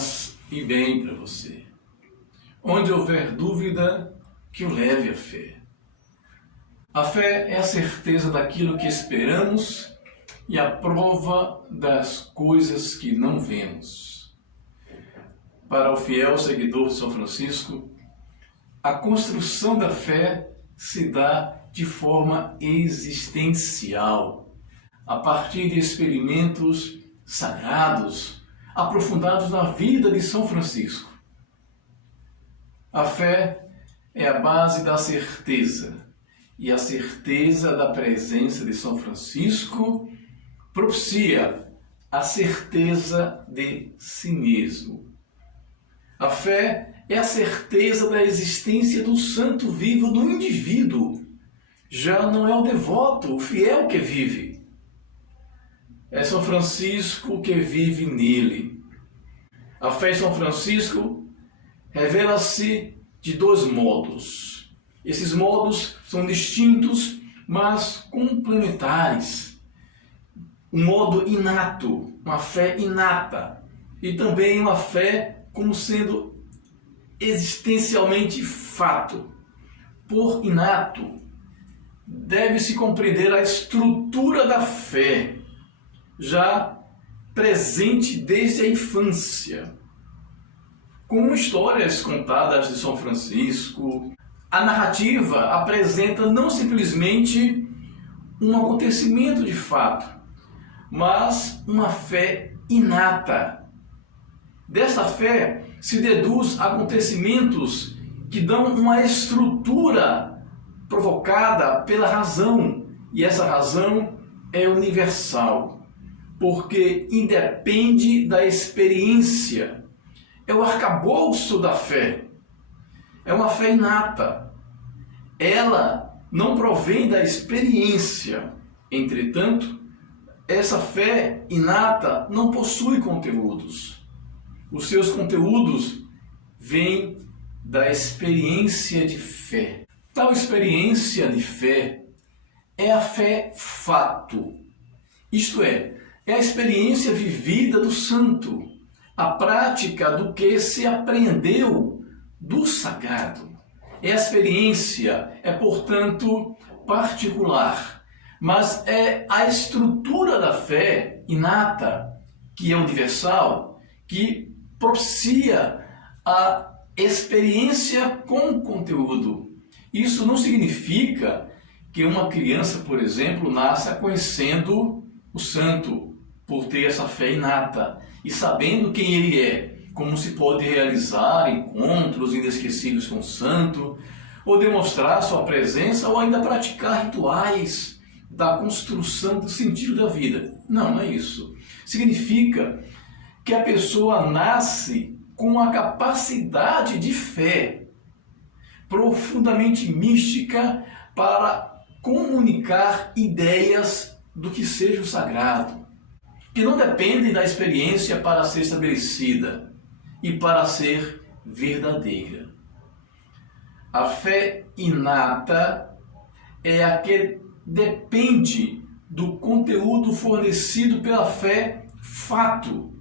Paz e bem para você. Onde houver dúvida, que o leve a fé. A fé é a certeza daquilo que esperamos e a prova das coisas que não vemos. Para o fiel seguidor de São Francisco, a construção da fé se dá de forma existencial, a partir de experimentos sagrados, aprofundados na vida de São Francisco. A fé é a base da certeza, e a certeza da presença de São Francisco propicia a certeza de si mesmo. A fé é a certeza da existência do santo vivo do indivíduo. Já não é o devoto, o fiel que vive. É São Francisco que vive nele. A fé em São Francisco revela-se de dois modos. Esses modos são distintos, mas complementares. Um modo inato, uma fé inata, e também uma fé como sendo existencialmente fato. Por inato, deve-se compreender a estrutura da fé, já presente desde a infância. Com histórias contadas de São Francisco, a narrativa apresenta não simplesmente um acontecimento de fato, mas uma fé inata. Desta fé se deduz acontecimentos que dão uma estrutura provocada pela razão, e essa razão é universal, porque independe da experiência. É o arcabouço da fé. É uma fé inata. Ela não provém da experiência. Entretanto, essa fé inata não possui conteúdos. Os seus conteúdos vêm da experiência de fé. Tal experiência de fé é a fé fato. Isto é a experiência vivida do santo, a prática do que se aprendeu do sagrado. A experiência é, portanto, particular, mas é a estrutura da fé inata, que é universal, que propicia a experiência com conteúdo. Isso não significa que uma criança, por exemplo, nasça conhecendo o santo, por ter essa fé inata e sabendo quem ele é, como se pode realizar encontros inesquecíveis com o santo, ou demonstrar sua presença, ou ainda praticar rituais da construção do sentido da vida. Não, não é isso. Significa que a pessoa nasce com uma capacidade de fé profundamente mística para comunicar ideias do que seja o sagrado, que não dependem da experiência para ser estabelecida e para ser verdadeira. A fé inata é a que depende do conteúdo fornecido pela fé fato,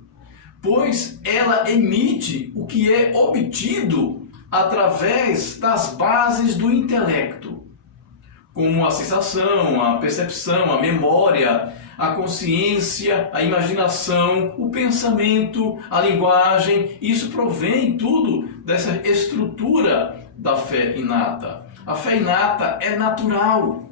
pois ela emite o que é obtido através das bases do intelecto, como a sensação, a percepção, a memória, a consciência, a imaginação, o pensamento, a linguagem. Isso provém tudo dessa estrutura da fé inata. A fé inata é natural.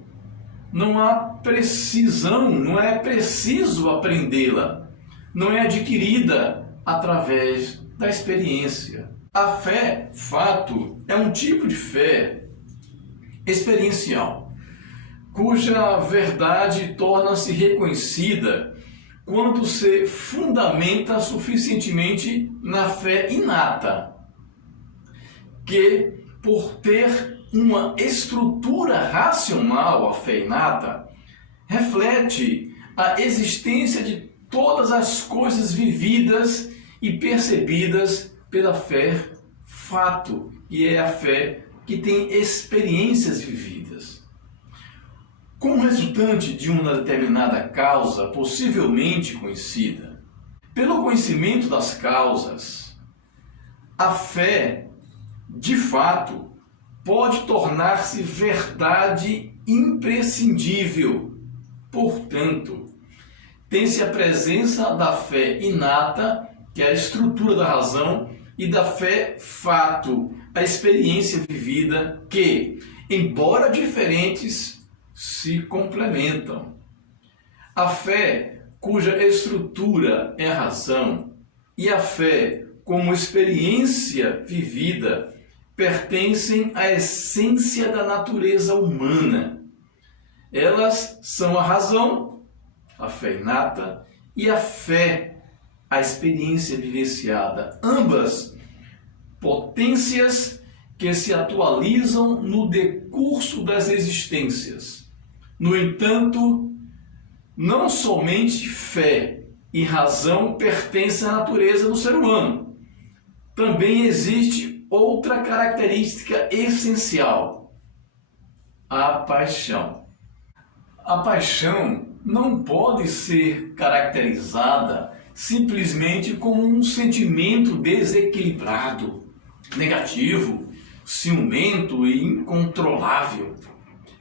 Não há precisão, não é preciso aprendê-la. Não é adquirida através da experiência. A fé, fato, é um tipo de fé experiencial, cuja verdade torna-se reconhecida quando se fundamenta suficientemente na fé inata, que, por ter uma estrutura racional, a fé inata, reflete a existência de todas as coisas vividas e percebidas pela fé fato, e é a fé que tem experiências vividas. Como resultante de uma determinada causa possivelmente conhecida, pelo conhecimento das causas, A fé, de fato, pode tornar-se verdade imprescindível. Portanto, tem-se a presença da fé inata, que é a estrutura da razão, e da fé fato, a experiência vivida, que, embora diferentes, se complementam. A fé, cuja estrutura é a razão, e a fé, como experiência vivida, pertencem à essência da natureza humana. Elas são a razão, a fé inata, e a fé, a experiência vivenciada. Ambas potências que se atualizam no decurso das existências. No entanto, não somente fé e razão pertencem à natureza do ser humano. Também existe outra característica essencial: a paixão. A paixão não pode ser caracterizada simplesmente como um sentimento desequilibrado, negativo, ciumento e incontrolável.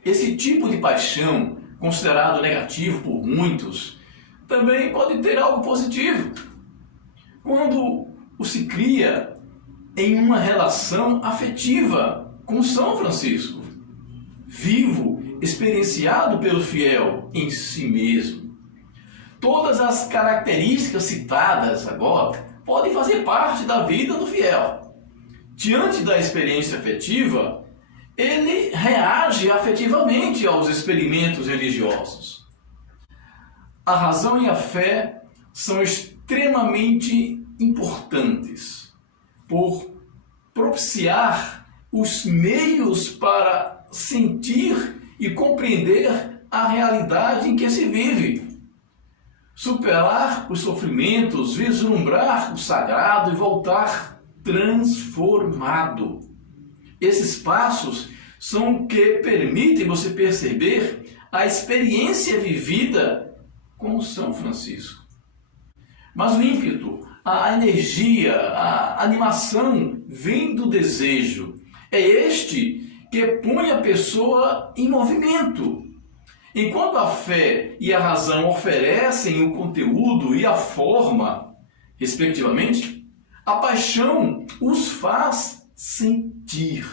Esse tipo de paixão, considerado negativo por muitos, também pode ter algo positivo. Quando o se cria em uma relação afetiva com São Francisco, vivo, experienciado pelo fiel em si mesmo. Todas as características citadas agora podem fazer parte da vida do fiel. Diante da experiência afetiva, ele reage afetivamente aos experimentos religiosos. A razão e a fé são extremamente importantes por propiciar os meios para sentir e compreender a realidade em que se vive. Superar os sofrimentos, vislumbrar o sagrado e voltar transformado. Esses passos são o que permitem você perceber a experiência vivida com São Francisco. Mas o ímpeto, a energia, a animação vem do desejo. É este que põe a pessoa em movimento. Enquanto a fé e a razão oferecem o conteúdo e a forma, respectivamente, a paixão os faz sentir.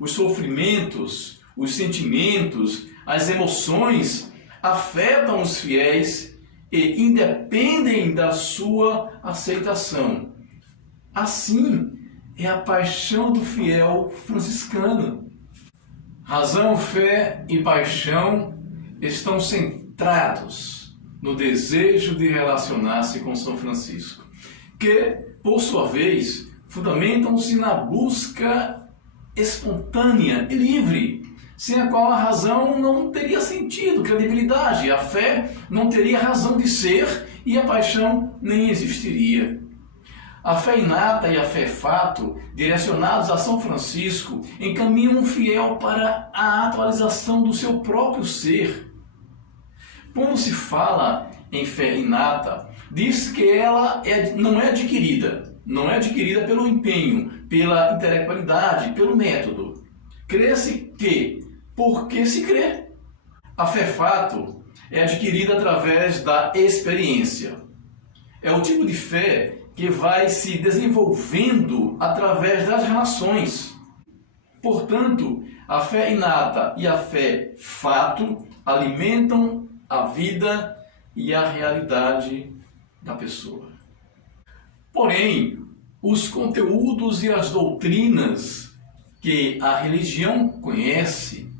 Os sofrimentos, os sentimentos, as emoções afetam os fiéis e independem da sua aceitação. Assim é a paixão do fiel franciscano. Razão, fé e paixão estão centrados no desejo de relacionar-se com São Francisco, que, por sua vez, fundamentam-se na busca espontânea e livre, sem a qual a razão não teria sentido, credibilidade, a fé não teria razão de ser e a paixão nem existiria. A fé inata e a fé fato, direcionados a São Francisco, encaminham o fiel para a atualização do seu próprio ser. Quando se fala em fé inata, diz que ela não é adquirida pelo empenho, pela intelectualidade, pelo método. Crê-se que, porque se crê. A fé fato é adquirida através da experiência. É o tipo de fé que vai se desenvolvendo através das relações. Portanto, a fé inata e a fé fato alimentam a vida e a realidade da pessoa. Porém, os conteúdos e as doutrinas que a religião conhece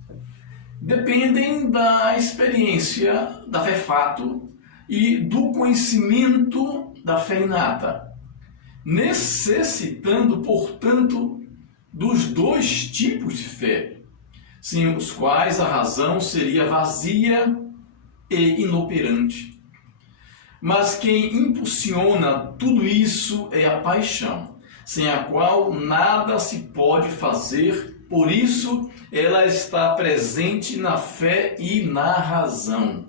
dependem da experiência da fé fato e do conhecimento da fé inata, necessitando, portanto, dos dois tipos de fé, sem os quais a razão seria vazia e inoperante. Mas quem impulsiona tudo isso é a paixão, sem a qual nada se pode fazer, por isso ela está presente na fé e na razão.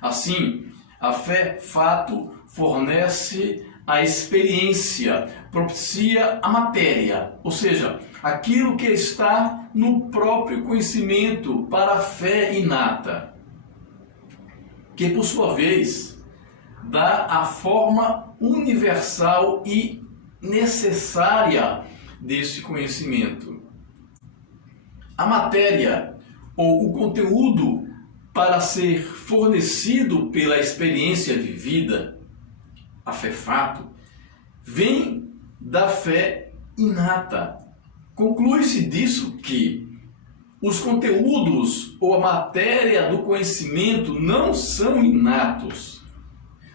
Assim, a fé fato fornece a experiência, propicia a matéria, ou seja, aquilo que está no próprio conhecimento para a fé inata, que por sua vez dá a forma universal e necessária desse conhecimento. A matéria ou o conteúdo para ser fornecido pela experiência vivida, a fé-fato, vem da fé inata. Conclui-se disso que os conteúdos ou a matéria do conhecimento não são inatos.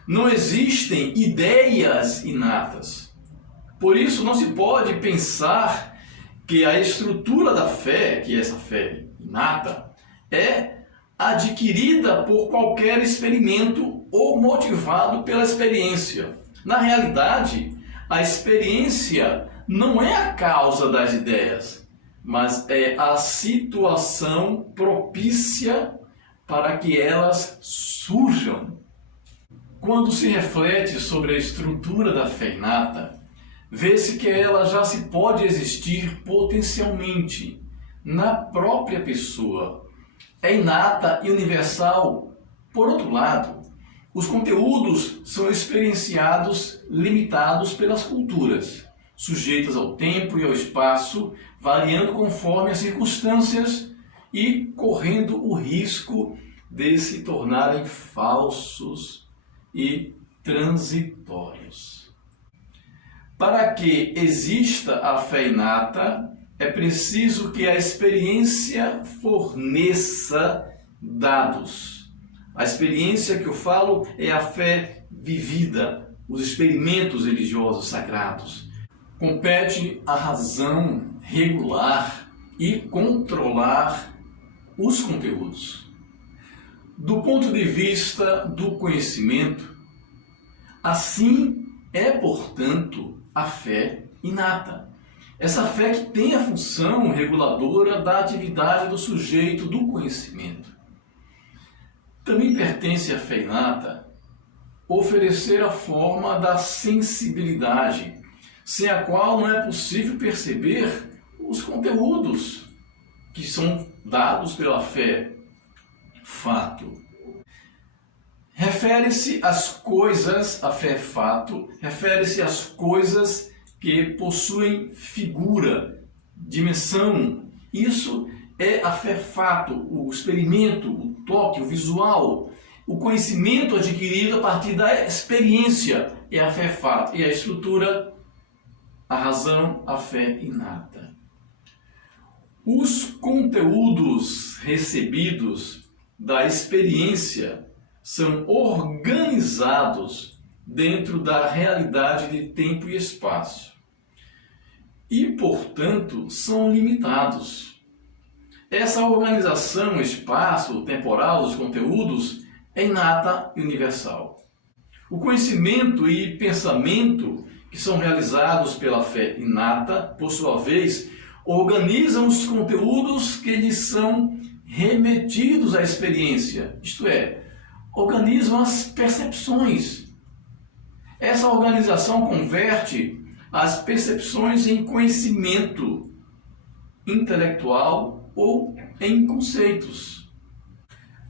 Não existem ideias inatas. Por isso não se pode pensar que a estrutura da fé, que é essa fé inata, é adquirida por qualquer experimento ou motivado pela experiência. Na realidade, a experiência não é a causa das ideias, mas é a situação propícia para que elas surjam. Quando se reflete sobre a estrutura da fé inata, vê-se que ela já se pode existir potencialmente na própria pessoa. É inata e universal. Por outro lado, os conteúdos são experienciados limitados pelas culturas, sujeitas ao tempo e ao espaço, variando conforme as circunstâncias e correndo o risco de se tornarem falsos e transitórios. Para que exista a fé inata, é preciso que a experiência forneça dados. A experiência que eu falo é a fé vivida, os experimentos religiosos sagrados. Compete à razão regular e controlar os conteúdos. Do ponto de vista do conhecimento, assim é, portanto, a fé inata. Essa fé que tem a função reguladora da atividade do sujeito do conhecimento. Também pertence à fé inata oferecer a forma da sensibilidade, sem a qual não é possível perceber os conteúdos que são dados pela fé fato. Refere-se às coisas, a fé fato, refere-se às coisas que possuem figura, dimensão. Isso é a fé fato, o experimento, o toque, o visual, o conhecimento adquirido a partir da experiência é a fé fato. E a estrutura, a razão, a fé inata. Os conteúdos recebidos da experiência são organizados dentro da realidade de tempo e espaço. E, portanto, são limitados. Essa organização espaço-temporal dos conteúdos é inata e universal. O conhecimento e pensamento que são realizados pela fé inata, por sua vez, organizam os conteúdos que lhes são remetidos à experiência, isto é, organizam as percepções. Essa organização converte as percepções em conhecimento intelectual ou em conceitos.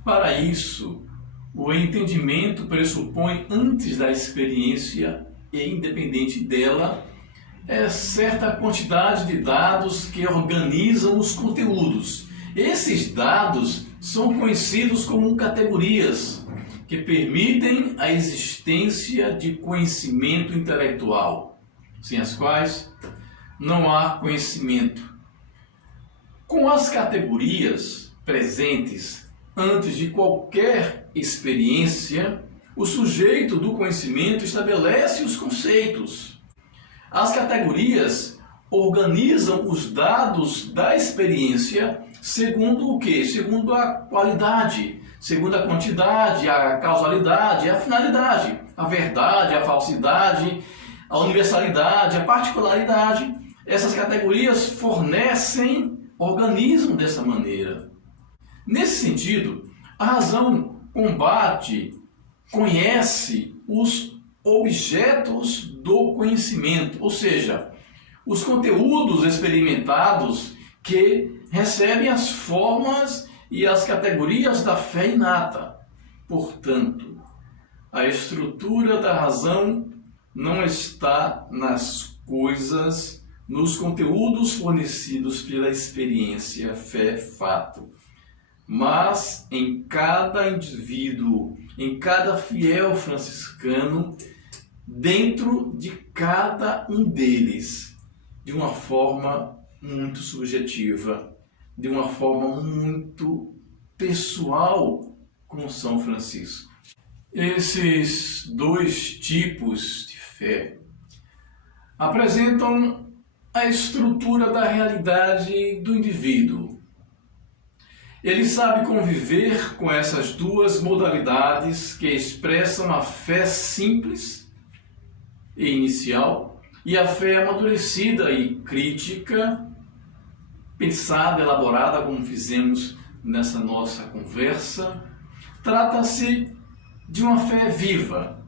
Para isso, o entendimento pressupõe, antes da experiência e independente dela, certa quantidade de dados que organizam os conteúdos. Esses dados são conhecidos como categorias, que permitem a existência de conhecimento intelectual, sem as quais não há conhecimento. Com as categorias presentes antes de qualquer experiência, o sujeito do conhecimento estabelece os conceitos. As categorias organizam os dados da experiência segundo o quê? Segundo a qualidade, segundo a quantidade, a causalidade, a finalidade, a verdade, a falsidade, a universalidade, a particularidade. Essas categorias fornecem, organizam dessa maneira. Nesse sentido, a razão combate, conhece os objetos do conhecimento, ou seja, os conteúdos experimentados que recebem as formas e as categorias da fé inata. Portanto, a estrutura da razão não está nas coisas, nos conteúdos fornecidos pela experiência fé-fato, mas em cada indivíduo, em cada fiel franciscano, dentro de cada um deles, de uma forma muito subjetiva, de uma forma muito pessoal com São Francisco. Esses dois tipos de fé apresentam a estrutura da realidade do indivíduo. Ele sabe conviver com essas duas modalidades que expressam a fé simples e inicial e a fé amadurecida e crítica, pensada, elaborada, como fizemos nessa nossa conversa. Trata-se de uma fé viva,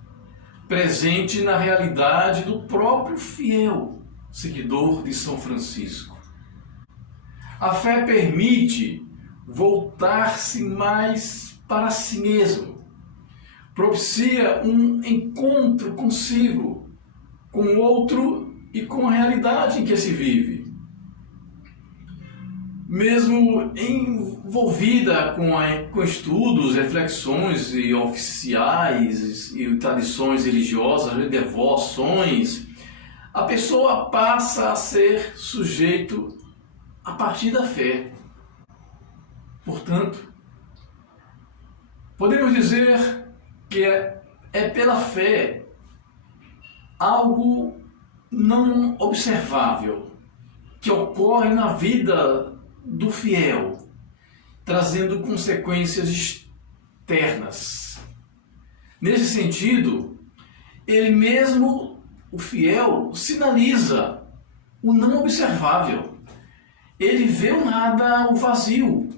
presente na realidade do próprio fiel seguidor de São Francisco. A fé permite voltar-se mais para si mesmo, propicia um encontro consigo, com o outro e com a realidade em que se vive. Mesmo envolvida com estudos, reflexões e oficiais e tradições religiosas, devoções, a pessoa passa a ser sujeito a partir da fé. Portanto, podemos dizer que é pela fé algo não observável que ocorre na vida do fiel, trazendo consequências externas. Nesse sentido, ele mesmo, o fiel, sinaliza o não observável. Ele vê o nada, o vazio.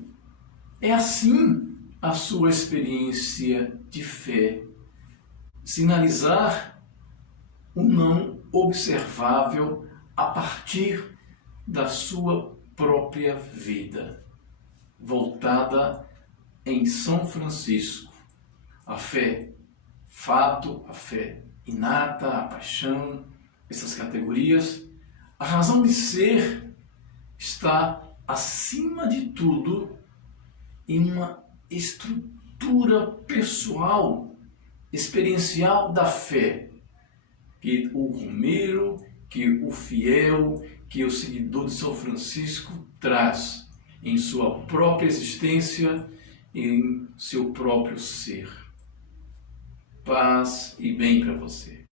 É assim a sua experiência de fé. Sinalizar o não observável a partir da sua própria vida, voltada em São Francisco. A fé fato, a fé inata, a paixão, essas categorias. A razão de ser está, acima de tudo, em uma estrutura pessoal, experiencial da fé, que o romeiro, que o fiel, que o seguidor de São Francisco traz em sua própria existência, em seu próprio ser. Paz e bem para você.